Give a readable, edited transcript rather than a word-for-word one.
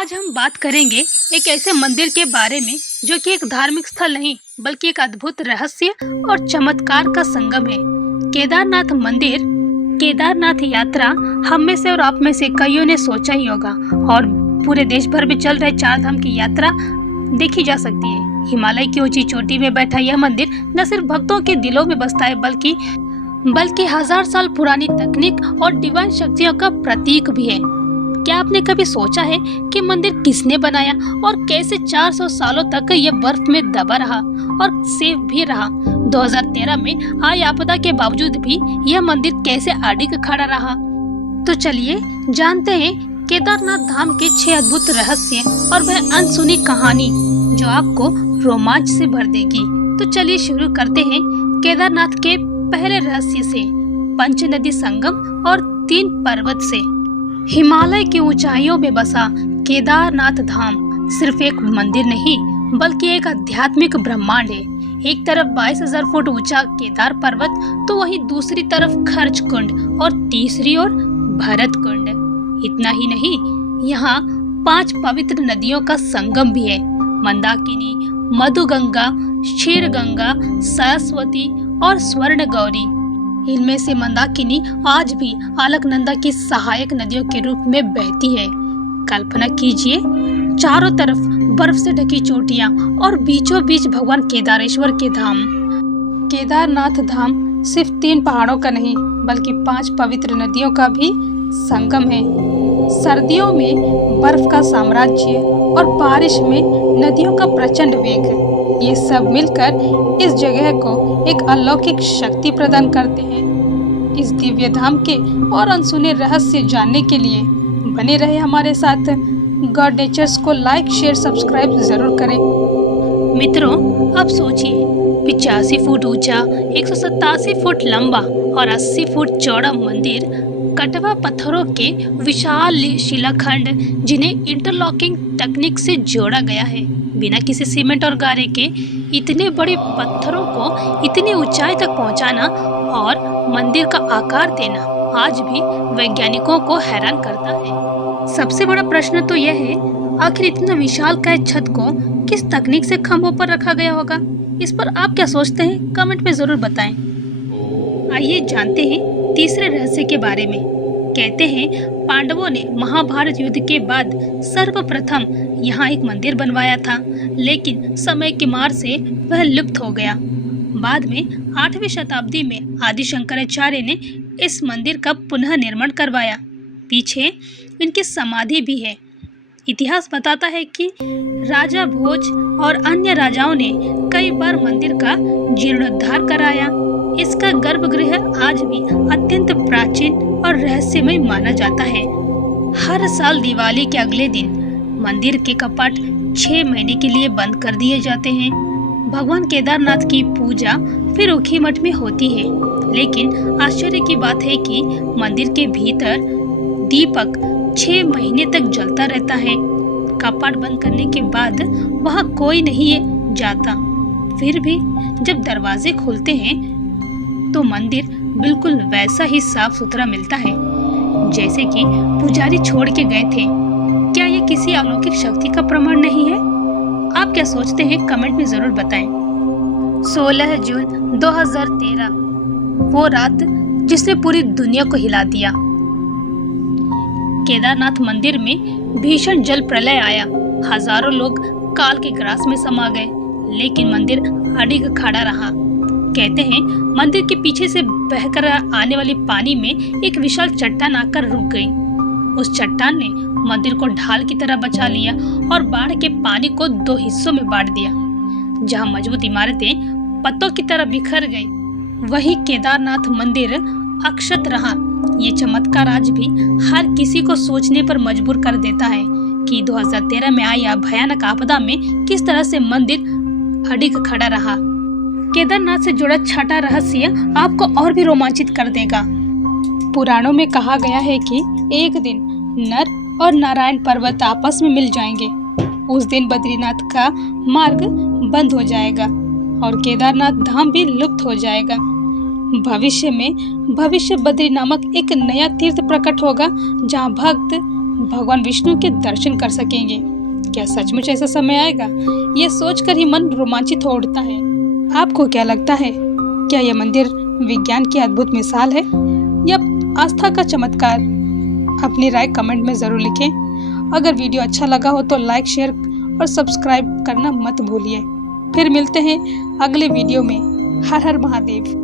आज हम बात करेंगे एक ऐसे मंदिर के बारे में जो कि एक धार्मिक स्थल नहीं बल्कि एक अद्भुत रहस्य और चमत्कार का संगम है। केदारनाथ मंदिर। केदारनाथ यात्रा हम में से और आप में से कईयों ने सोचा ही होगा और पूरे देश भर में चल रहे चार धाम की यात्रा देखी जा सकती है। हिमालय की ऊंची चोटी में बैठा यह मंदिर न सिर्फ भक्तों के दिलों में बसता है बल्कि हजार साल पुरानी तकनीक और डिवाइन शक्तियों का प्रतीक भी है। क्या आपने कभी सोचा है कि मंदिर किसने बनाया और कैसे 400 सालों तक ये बर्फ में दबा रहा और सेफ भी रहा? 2013 में आई आपदा के बावजूद भी यह मंदिर कैसे अडिग खड़ा रहा? तो चलिए जानते हैं केदारनाथ धाम के 6 अद्भुत रहस्य और वह अनसुनी कहानी जो आपको रोमांच से भर देगी। तो चलिए शुरू करते हैं केदारनाथ के पहले रहस्य से, पंच नदी संगम और 3 पर्वत से। हिमालय की ऊंचाइयों में बसा केदारनाथ धाम सिर्फ एक मंदिर नहीं बल्कि एक आध्यात्मिक ब्रह्मांड है। एक तरफ 22,000 फुट ऊंचा केदार पर्वत तो वहीं दूसरी तरफ खर्च कुंड और तीसरी ओर भरत कुंड। इतना ही नहीं, यहाँ 5 पवित्र नदियों का संगम भी है। मंदाकिनी, मधुगंगा, क्षीरगंगा, सरस्वती और स्वर्ण गौरी। इनमें से मंदाकिनी आज भी अलकनंदा की सहायक नदियों के रूप में बहती है। कल्पना कीजिए, चारों तरफ बर्फ से ढकी चोटियां और बीचों बीच भगवान केदारेश्वर के धाम। केदारनाथ धाम सिर्फ 3 पहाड़ों का नहीं बल्कि 5 पवित्र नदियों का भी संगम है। सर्दियों में बर्फ का साम्राज्य और बारिश में नदियों का प्रचंड वेग, ये सब मिलकर इस जगह को एक अलौकिक शक्ति प्रदान करते हैं। इस दिव्य धाम के और अनसुने रहस्य जानने के लिए बने रहे हमारे साथ। गॉड नेचर्स को लाइक, शेयर, सब्सक्राइब जरूर करें। मित्रों, अब सोचिए, 85 फुट ऊंचा, 187 फुट लंबा और 80 फुट चौड़ा मंदिर, कटवा पत्थरों के विशाल शिलाखंड जिन्हें इंटरलॉकिंग तकनीक से जोड़ा गया है। बिना किसी सीमेंट और गारे के इतने बड़े पत्थरों को इतनी ऊंचाई तक पहुंचाना और मंदिर का आकार देना आज भी वैज्ञानिकों को हैरान करता है। सबसे बड़ा प्रश्न तो यह है, आखिर इतना विशालकाय छत को किस तकनीक से खंभों पर रखा गया होगा? इस पर आप क्या सोचते हैं? कमेंट में जरूर बताएं। आइए जानते हैं तीसरे रहस्य के बारे में। कहते हैं पांडवों ने महाभारत युद्ध के बाद सर्वप्रथम यहाँ एक मंदिर बनवाया था, लेकिन समय की मार से वह लुप्त हो गया। बाद में 8वीं शताब्दी में आदि शंकराचार्य ने इस मंदिर का पुनः निर्माण करवाया। पीछे इनकी समाधि भी है। इतिहास बताता है कि राजा भोज और अन्य राजाओं ने कई बार मंदिर का जीर्णोद्धार कराया। इसका गर्भगृह आज भी अत्यंत प्राचीन और रहस्यमय माना जाता है। हर साल दिवाली के अगले दिन मंदिर के कपाट 6 महीने के लिए बंद कर दिए जाते हैं। भगवान केदारनाथ की पूजा फिर ऊखीमठ में होती है, लेकिन आश्चर्य की बात है कि मंदिर के भीतर दीपक 6 महीने तक जलता रहता है। कपाट बंद करने के बाद वहां कोई नहीं जाता। फिर भी जब दरवाजे खुलते हैं तो मंदिर बिल्कुल वैसा ही साफ सुथरा मिलता है जैसे कि पुजारी छोड़ के गए थे। क्या ये किसी अलौकिक शक्ति का प्रमाण नहीं है? आप क्या सोचते हैं? कमेंट में जरूर बताएं। 16 जून 2013, वो रात जिसने पूरी दुनिया को हिला दिया। केदारनाथ मंदिर में भीषण जल प्रलय आया। हजारों लोग काल के ग्रास में समा गए, लेकिन मंदिर अडिग खड़ा रहा। कहते हैं मंदिर के पीछे से बहकर आने वाली पानी में एक विशाल चट्टान आकर रुक गई। उस चट्टान ने मंदिर को ढाल की तरह बचा लिया और बाढ़ के पानी को 2 हिस्सों में बांट दिया। जहां मजबूत इमारतें पत्तों की तरह बिखर गई, वहीं केदारनाथ मंदिर अक्षत रहा। ये चमत्कार आज भी हर किसी को सोचने पर मजबूर कर देता है कि 2013 में आई भयानक आपदा में किस तरह से मंदिर अडिग खड़ा रहा। केदारनाथ से जुड़ा छठा रहस्य आपको और भी रोमांचित कर देगा। पुराणों में कहा गया है कि एक दिन नर और नारायण पर्वत आपस में मिल जाएंगे। उस दिन बद्रीनाथ का मार्ग बंद हो जाएगा और केदारनाथ धाम भी लुप्त हो जाएगा। भविष्य बद्री नामक एक नया तीर्थ प्रकट होगा, जहाँ भक्त भगवान विष्णु के दर्शन कर सकेंगे। क्या सचमुच ऐसा समय आएगा? ये सोचकर ही मन रोमांचित हो उठता है। आपको क्या लगता है? क्या यह मंदिर विज्ञान की अद्भुत मिसाल है या आस्था का चमत्कार? अपनी राय कमेंट में ज़रूर लिखें। अगर वीडियो अच्छा लगा हो तो लाइक, शेयर और सब्सक्राइब करना मत भूलिए। फिर मिलते हैं अगले वीडियो में। हर हर महादेव।